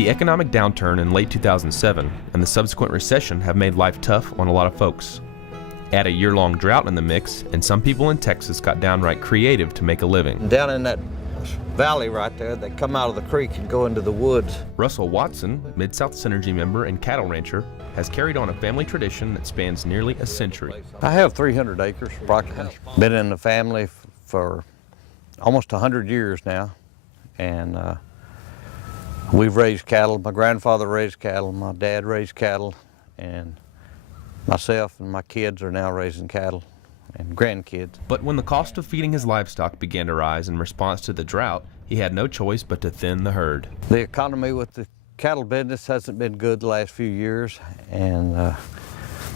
The economic downturn in late 2007 and the subsequent recession have made life tough on a lot of folks. Add a year-long drought in the mix, and some people in Texas got downright creative to make a living. Down in that valley right there, they come out of the creek and go into the woods. Russell Watson, Mid-South Synergy member and cattle rancher, has carried on a family tradition that spans nearly a century. I have 300 acres approximately. Been in the family for almost 100 years now, and we've raised cattle. My grandfather raised cattle, my dad raised cattle, and myself and my kids are now raising cattle and grandkids. But when the cost of feeding his livestock began to rise in response to the drought, he had no choice but to thin the herd. The economy with the cattle business hasn't been good the last few years, and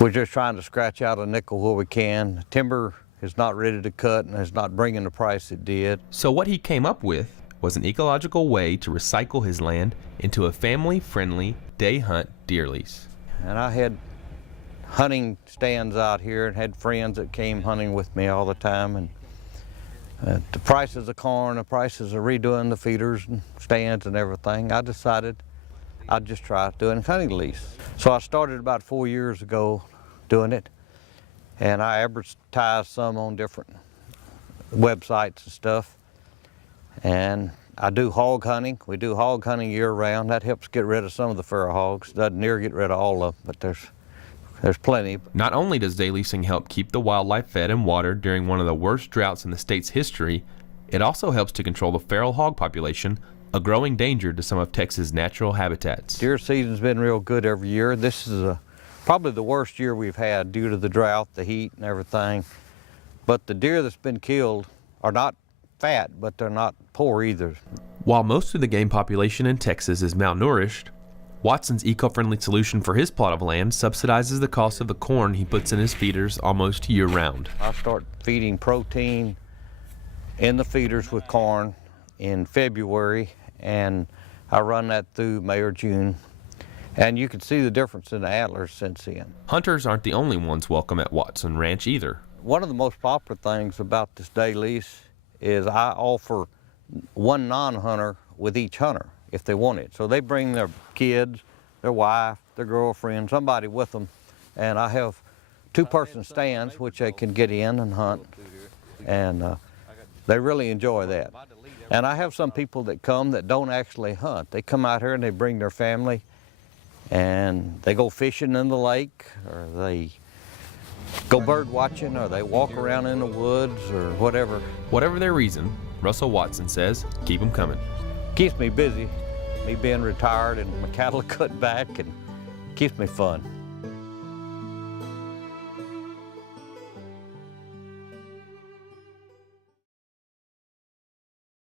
we're just trying to scratch out a nickel where we can. Timber is not ready to cut and is not bringing the price it did. So what he came up with was an ecological way to recycle his land into a family-friendly day hunt deer lease. And I had hunting stands out here and had friends that came hunting with me all the time, and the prices of corn, the prices of redoing the feeders and stands and everything, I decided I'd just try doing hunting lease. So I started about 4 years ago doing it, and I advertised some on different websites and stuff. And I do hog hunting. We do hog hunting year round. That helps get rid of some of the feral hogs. Doesn't near get rid of all of them, but there's plenty. Not only does day leasing help keep the wildlife fed and watered during one of the worst droughts in the state's history, it also helps to control the feral hog population, a growing danger to some of Texas' natural habitats. Deer season's been real good every year. This is probably the worst year we've had due to the drought, the heat and everything. But the deer that's been killed are not fat, but they're not poor either. While most of the game population in Texas is malnourished, Watson's eco-friendly solution for his plot of land subsidizes the cost of the corn he puts in his feeders almost year-round. I start feeding protein in the feeders with corn in February, and I run that through May or June. And you can see the difference in the antlers since then. Hunters aren't the only ones welcome at Watson Ranch either. One of the most popular things about this day lease is I offer one non-hunter with each hunter if they want it. So they bring their kids, their wife, their girlfriend, somebody with them, and I have two-person stands which they can get in and hunt, and they really enjoy that. And I have some people that come that don't actually hunt. They come out here and they bring their family, and they go fishing in the lake, or they go bird watching, or they walk around in the woods, or whatever. Whatever their reason, Russell Watson says, keep them coming. Keeps me busy, me being retired and my cattle cut back, and keeps me fun.